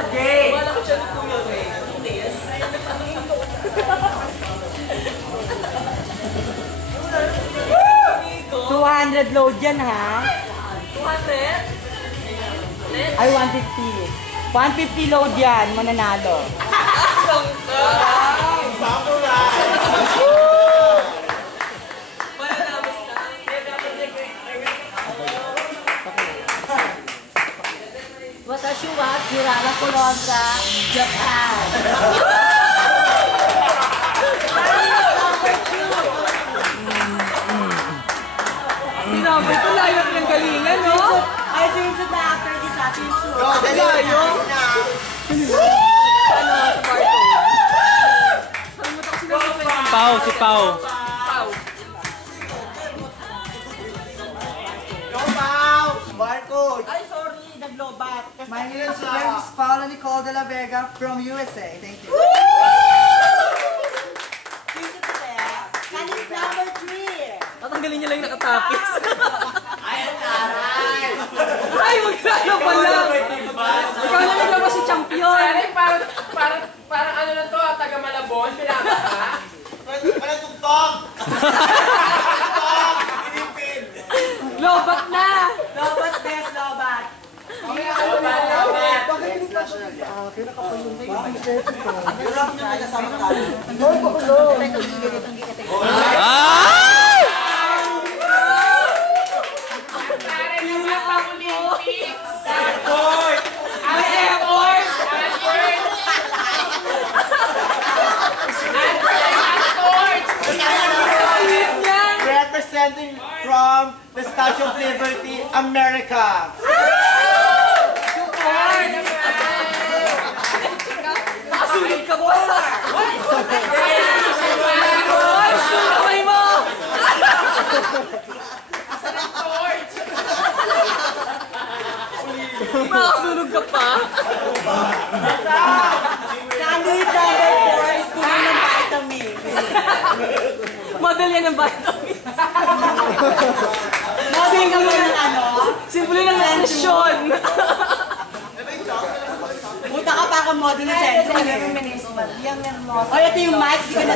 sa gay. Wala ko siya ng kuya Ray. Yes. 200 load yan, ha? 200? Ay, 150. 150 load yan, mananalo. Watashi wa Kirara Colonza, Japan. Sinabi ko, layo ng galingan, no? Ay, swimsuit na after this, ha? Swimsuit. Layo. Ano, sa Barto? Pau, si Pau. Marco! Ay, sorry, naglobat. My name is Paula Nicole de la Vega from USA. Thank you. Swimsuit na Kanis number 3. Tatanggalin niya lang yung nakatapis. Ay, taray. Ay, magkano pala? Ikaw na naglabas si champion. Parang ano na to, taga Malabon, pinaka ka? Wala tugtog! Lobat na! Lobat, best lobat. Hirap nyo kasama tayo. Ay! Representing from the Statue of Liberty, America. Nakasunod ka ba? Ay, kamay mo! Nakasunog ka pa? Sandwich number 4 is kunin ng vitamin. Model yan ng vitamin. Model ka mo ng ano? Simple ng sensyon. Punta ka pa ako model ng sentro. O, ito yung mic. Di ka na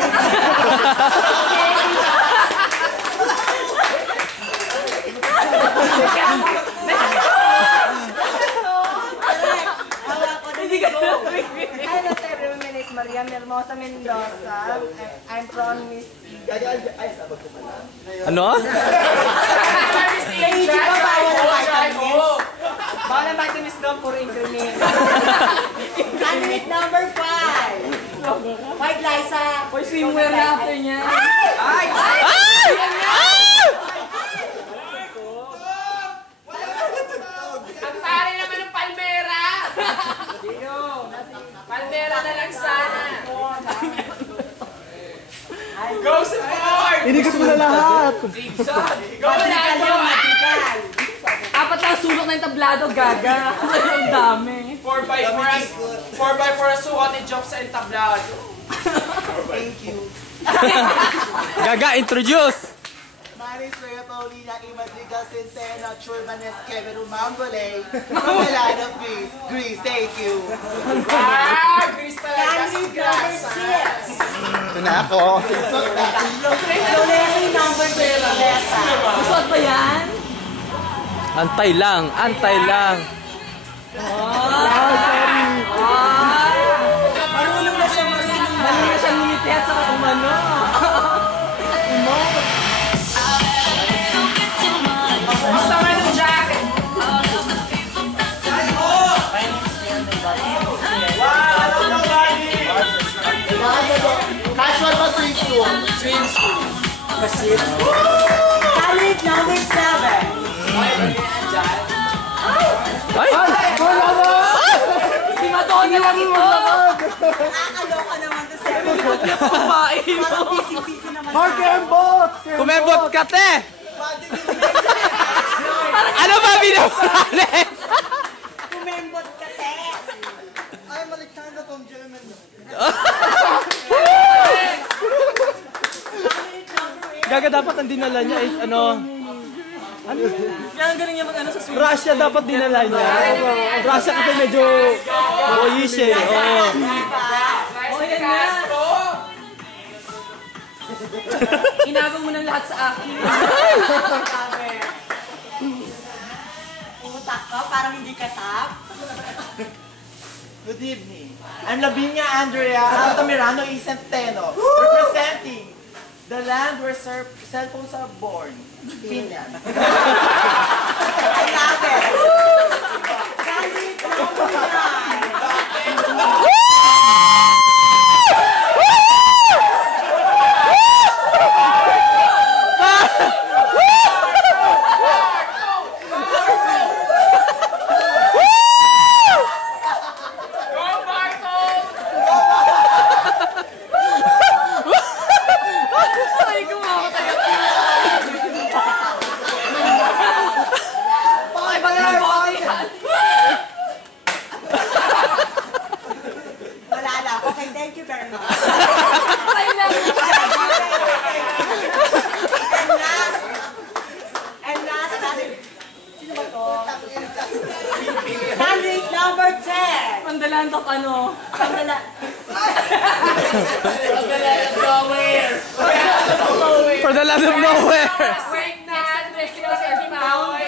Hindi ka na. Hi, Dr. Reminis Maria Hermosa Mendoza. I'm from Miss Ano? Sa Egypt pa bawal ang vitamins. Bawal ang vitamins doon, puro increment. Sandwich number 5. White Liza. Hoy, swimwear na after niya. Ay! Ang pare naman ng Palmera! Palmera na lang sana! Go support! Inigot mo na lahat. Zigzag! Go Madrigal Lalo! yung madrigal. Apat lang sulok na yung tablado, gaga. Ang dami. 4x4 suot ni Jobs sa entablado. Thank you. Gaga, introduce! My name is Rhea Paulina Imadrigal Centeno Churbanes Kevin Mambole from the land of Greece. Greece, thank you. Grease talaga si Sandwich number Grasa. 6. Ito na ako. Lolesi number 3. Lolesa. Gusto ba yan? Antay lang, antay lang. Marunong na siya, marunong na. Mali na siyang ngumiti at saka umano. Gusto mo ng jacket? Casual ba swimsuit? Sandwich number 7. Ay! Si Madonna lang ito. Nakakaloka naman to 7. Kumain mo. Parang busy-busy naman. Mark Embot! Kumembot ka, te! Ano ba binabalik? Kumembot ka, te. I'm Alexander from Germany. Gaga, dapat ang dinala niya is ano, Kaya ang galing niya mag-ano sa swing. Russia dapat dinala niya. Russia kasi medyo boyish eh. Oo. Oh, yan na. Inagaw mo ng lahat sa akin. Utak ka, parang hindi ka tap. Good evening. I'm Lavinia Andrea Altamirano y Centeno, representing the land where cell phones are born, Finland. I love it. Candidate number 9. Ay, kumakatagal. Okay, pag nabote yan. Wala lang. Okay, thank you very much. Ay, lang. And last, sino ba to? Candidate number 10. Pandalan to ano. Pangala. For the land of nowhere. Signal, Pinoy.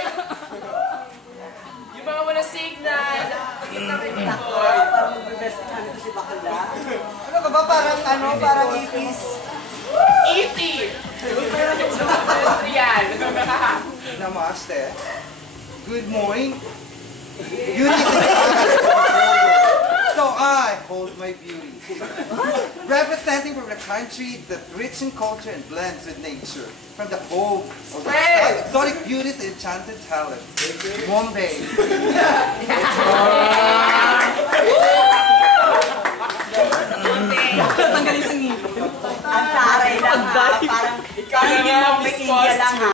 Yung mga wala signal, kita kay Pinoy. Parang best ano to si Bakla. Ano ka ba? Parang ipis. E.T. Yan. Namaste. Good morning. Beauty is so I hold my beauty. Representing from the country that's rich in culture and blends with nature. From the home of the exotic beauties and enchanted talents. Bombay. Tanggalin sa ngipin. Ang taray lang ha. Parang Ikaw na nga, may India lang ha.